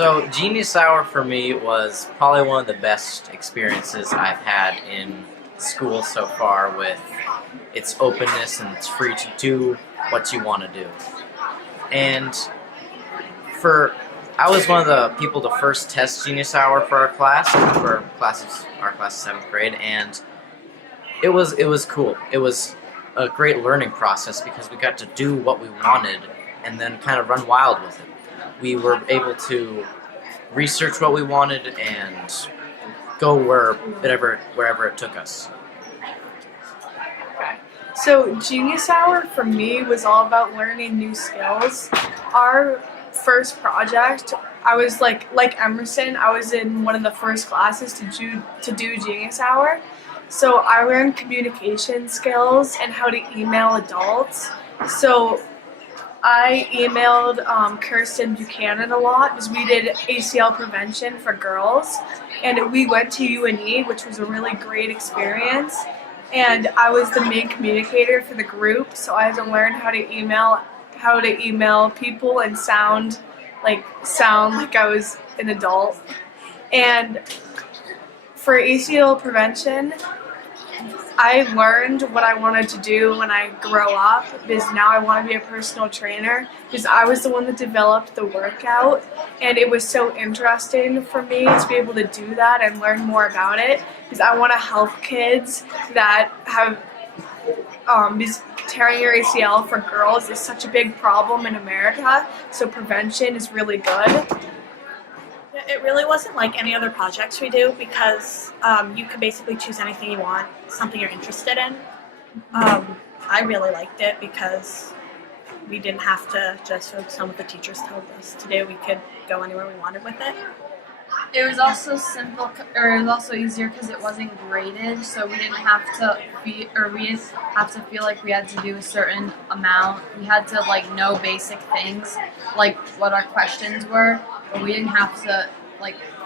So, Genius Hour for me was probably one of the best experiences I've had in school so far with its openness and it's free to do what you want to do. And for I was one of the people to first test Genius Hour for our class of 7th grade, and it was cool. It was a great learning process because we got to do what we wanted and then kind of run wild with it. We were able to research what we wanted and go wherever it took us. Okay. So Genius Hour for me was all about learning new skills. Our first project, I was like Emerson, I was in one of the first classes to do Genius Hour. So I learned communication skills and how to email adults. So I emailed Kirsten Buchanan a lot because we did ACL prevention for girls, and we went to UNE, which was a really great experience. And I was the main communicator for the group, so I had to learn how to email people and sound like I was an adult. And for ACL prevention, I learned what I wanted to do when I grow up because now I want to be a personal trainer because I was the one that developed the workout, and it was so interesting for me to be able to do that and learn more about it because I want to help kids that have because tearing your ACL for girls is such a big problem in America, so prevention is really good. It really wasn't like any other projects we do because you can basically choose anything you want, something you're interested in. I really liked it because we didn't have to just focus on what the teachers told us to do. We could go anywhere we wanted with it. It was also simple, or it was also easier because it wasn't graded, so we didn't have to feel like we had to do a certain amount. We had to know basic things, like what our questions were, but we didn't have to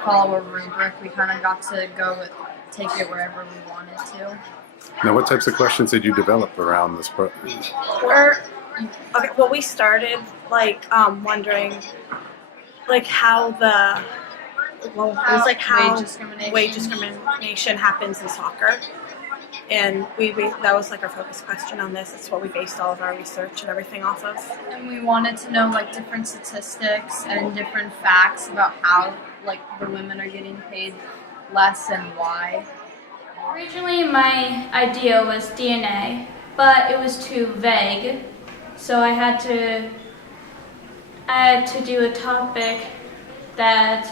follow a rubric. We kind of got to take it wherever we wanted to. Now, what types of questions did you develop around this project? We started wondering how wage discrimination happens in soccer, and that was our focus question on this. It's what we based all of our research and everything off of. And we wanted to know different statistics and different facts about how the women are getting paid less and why. Originally my idea was DNA, but it was too vague, so I had to do a topic that's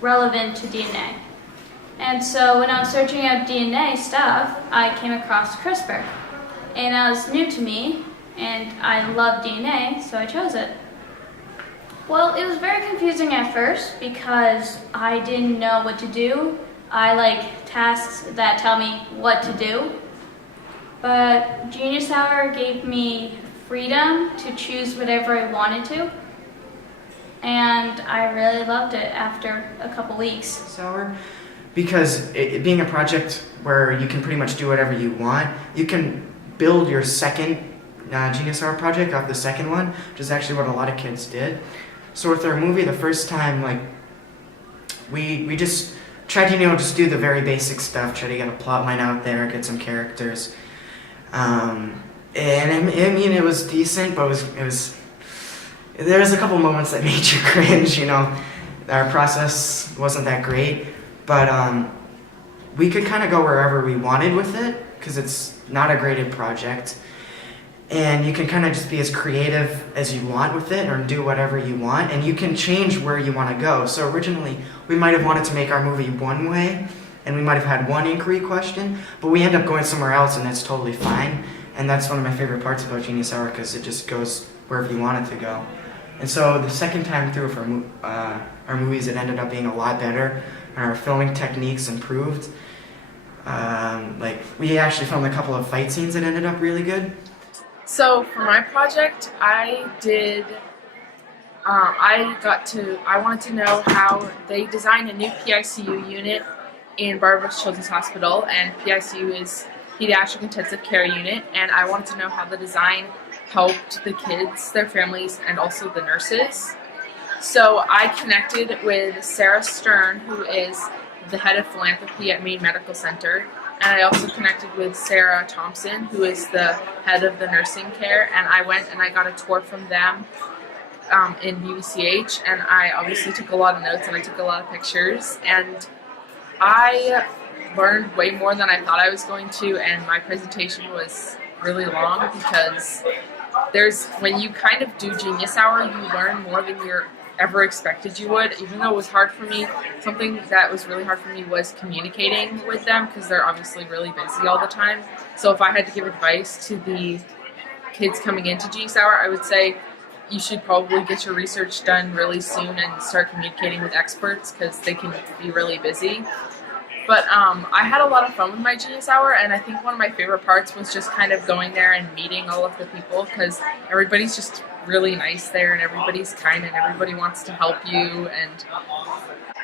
relevant to DNA. And so when I was searching up DNA stuff, I came across CRISPR. And that was new to me, and I love DNA, so I chose it. Well, it was very confusing at first because I didn't know what to do. I like tasks that tell me what to do. But Genius Hour gave me freedom to choose whatever I wanted to. And I really loved it after a couple weeks. Because it being a project where you can pretty much do whatever you want, you can build your second Genius Hour project off the second one, which is actually what a lot of kids did. So with our movie, the first time, we just tried to just do the very basic stuff, try to get a plot line out there, get some characters, and it was decent, but there was a couple moments that made you cringe. Our process wasn't that great, but we could kind of go wherever we wanted with it because it's not a graded project, and you can kind of just be as creative as you want with it or do whatever you want, and you can change where you want to go. So originally we might have wanted to make our movie one way, and we might have had one inquiry question, but we end up going somewhere else, and that's totally fine. And that's one of my favorite parts about Genius Hour because it just goes wherever you want it to go. And so the second time through for our movies, it ended up being a lot better, and our filming techniques improved. We actually filmed a couple of fight scenes that ended up really good. So for my project, I wanted to know how they designed a new PICU unit in Barbara's Children's Hospital, and PICU is Pediatric Intensive Care Unit, and I wanted to know how the design helped the kids, their families, and also the nurses. So I connected with Sarah Stern, who is the head of philanthropy at Maine Medical Center, and I also connected with Sarah Thompson, who is the head of the nursing care, and I went and I got a tour from them in BBCH, and I obviously took a lot of notes and I took a lot of pictures, and I learned way more than I thought I was going to, and my presentation was really long because when you kind of do Genius Hour, you learn more than you're ever expected you would. Even though it was hard for me, something that was really hard for me was communicating with them because they're obviously really busy all the time. So if I had to give advice to the kids coming into Genius Hour, I would say you should probably get your research done really soon and start communicating with experts because they can be really busy. But I had a lot of fun with my Genius Hour, and I think one of my favorite parts was just kind of going there and meeting all of the people because everybody's just really nice there and everybody's kind and everybody wants to help you. And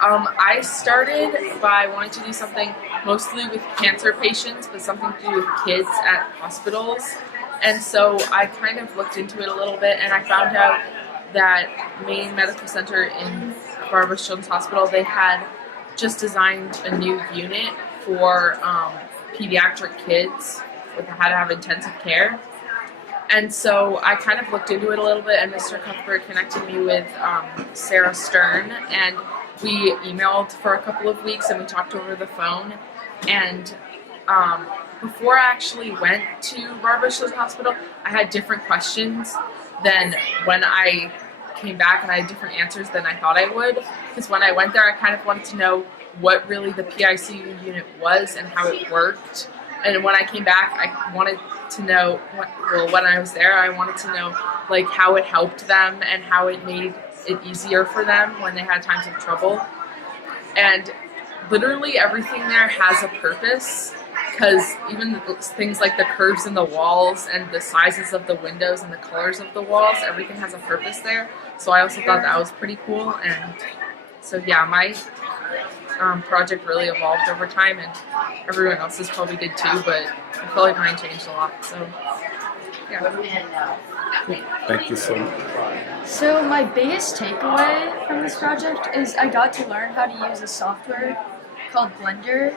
I started by wanting to do something mostly with cancer patients, but something to do with kids at hospitals. And so I kind of looked into it a little bit, and I found out that Maine Medical Center in Barbara Children's Hospital, they had just designed a new unit for pediatric kids with how to have intensive care. And so I kind of looked into it a little bit, and Mr. Cuthbert connected me with Sarah Stern, and we emailed for a couple of weeks and we talked over the phone. And before I actually went to Barbara Children's Hospital, I had different questions than when I came back, and I had different answers than I thought I would. Because when I went there, I kind of wanted to know what really the PICU unit was and how it worked. And when I came back, I wanted to know, when I was there, I wanted to know like how it helped them and how it made it easier for them when they had times of trouble. And literally everything there has a purpose, because even things like the curves in the walls and the sizes of the windows and the colors of the walls, everything has a purpose there. So I also thought that was pretty cool. And so yeah, my project really evolved over time, and everyone else's probably did too, but I feel like mine changed a lot. So yeah. Thank you so much. So my biggest takeaway from this project is I got to learn how to use a software called Blender,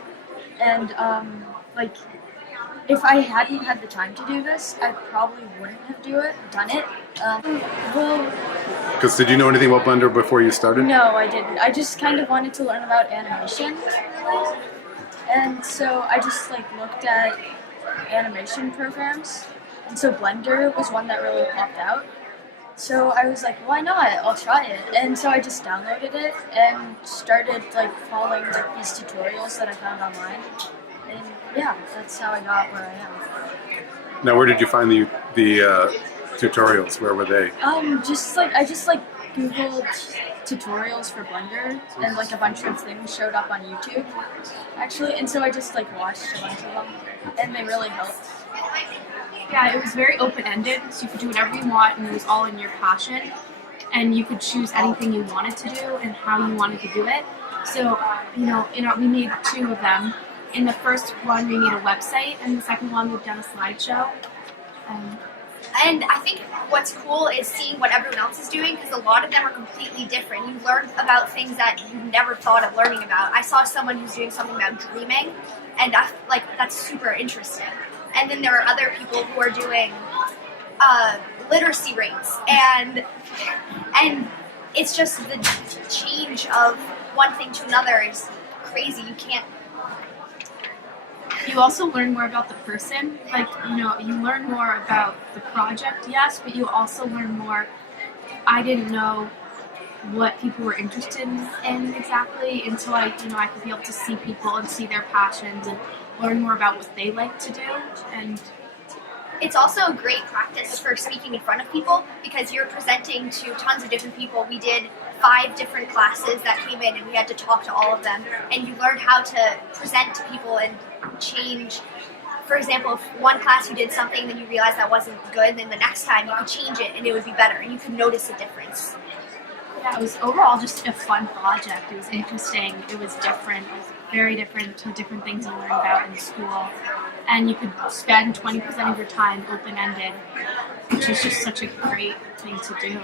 and like if I hadn't had the time to do this, I probably wouldn't have done it. Well, Because did you know anything about Blender before you started? no, I didn't. I just kind of wanted to learn about animation, really. And so I just like looked at animation programs, and so Blender was one that really popped out. So I was like, why not? I'll try it. And so I just downloaded it and started like following like these tutorials that I found online. And yeah, that's how I got where I am. Now, where did you find the tutorials? Where were they? I just Googled tutorials for Blender, and like a bunch of things showed up on YouTube, actually. And so I just like watched a bunch of them, and they really helped. Yeah, it was very open-ended, so you could do whatever you want, and it was all in your passion, and you could choose anything you wanted to do and how you wanted to do it. So, we made two of them. In the first one, we made a website, and the second one, we've done a slideshow. And I think what's cool is seeing what everyone else is doing, because a lot of them are completely different. You learn about things that you never thought of learning about. I saw someone who's doing something about dreaming, and that's super interesting. And then there are other people who are doing literacy rates, and it's just the change of one thing to another is crazy. You can't. You also learn more about the person. You learn more about the project, yes, but you also learn more. I didn't know what people were interested in exactly until I could be able to see people and see their passions and learn more about what they like to do. And it's also a great practice for speaking in front of people, because you're presenting to tons of different people. We did 5 different classes that came in, and we had to talk to all of them, and you learned how to present to people and change. For example, if one class you did something, then you realized that wasn't good, then the next time you could change it and it would be better, and you could notice a difference. yeah, it was overall just a fun project. It was interesting. It was different. It was very different to different things you learn about in school. And you could spend 20% of your time open-ended, which is just such a great thing to do.